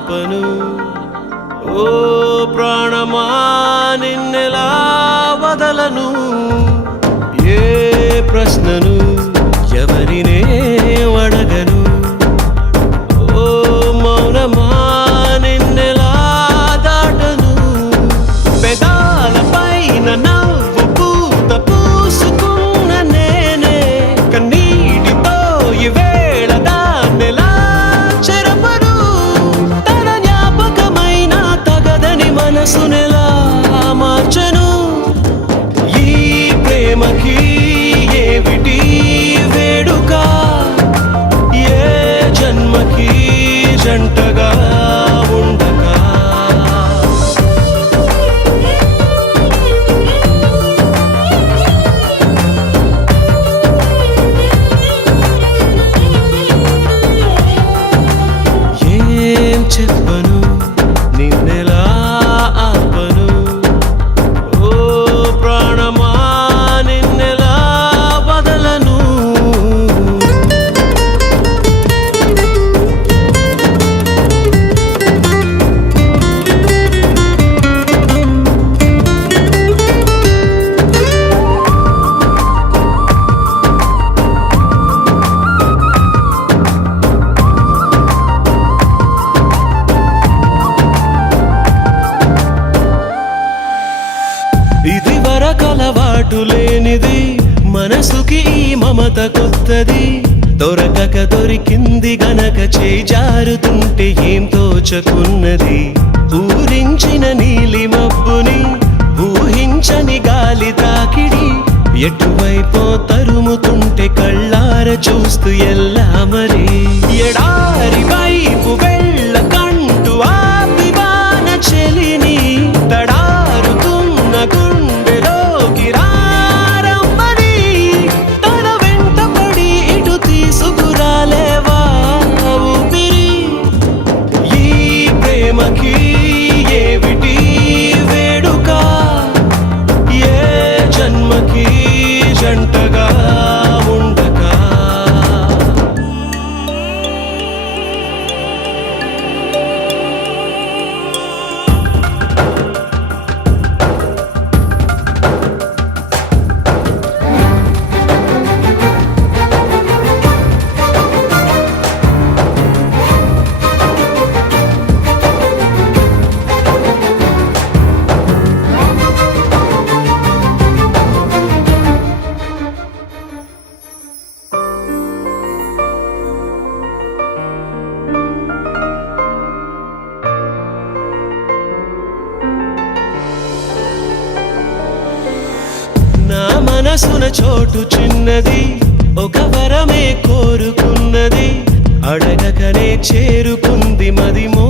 ఆపను ఓ ప్రాణమా నిన్నెలా వదలను ఏ ప్రశ్నను ఎవరినే అడగను ఓ మౌనమా నిన్నెలా దాటను పెదాలపైన నవ్వు పూత పూసుకున్న నేనే కన్నీటితో ఈవేళ దాన్నెలా చెరపను తన జ్ఞాపకమైన తగదని మనసునెలా మార్చను ఈ ప్రేమకి ఏమిటి వేడుక ఏ జన్మకి జంటగా ఉండక ఏం చెప్పను నిన్నెలా ఆపను ఓ ప్రాణమా నిన్నెలా వదలను ఇది వరకలవాటు లేనిది మనసుకి ఈ మమత కొత్తది దొరకక దొరికింది గనక చేయి జారుతుంటే ఏం తోచకున్నది ఊరించిన నీలి మబ్బుని ఊహించని గాలి తాకిడి ఎటువైపో తరుముతుంటే కళ్ళార చూస్తూ ఎల్లా మరి ఎడారి వైపు వెళ్ళకంటూ ఆపివాన చెలిని తడారుతున్న గుండెలోకి రారమ్మని తన వెంట పడి ఇటు తీసుకురాలేవా ఊపిరి ఈ ప్రేమకి ఏమిటి వేడుక ఏ జన్మకి జంటగా ఉండక నా మనసున చోటు చిన్నది ఒక వరమే కోరుకున్నది అడగకనే చేరుకుంది మది మో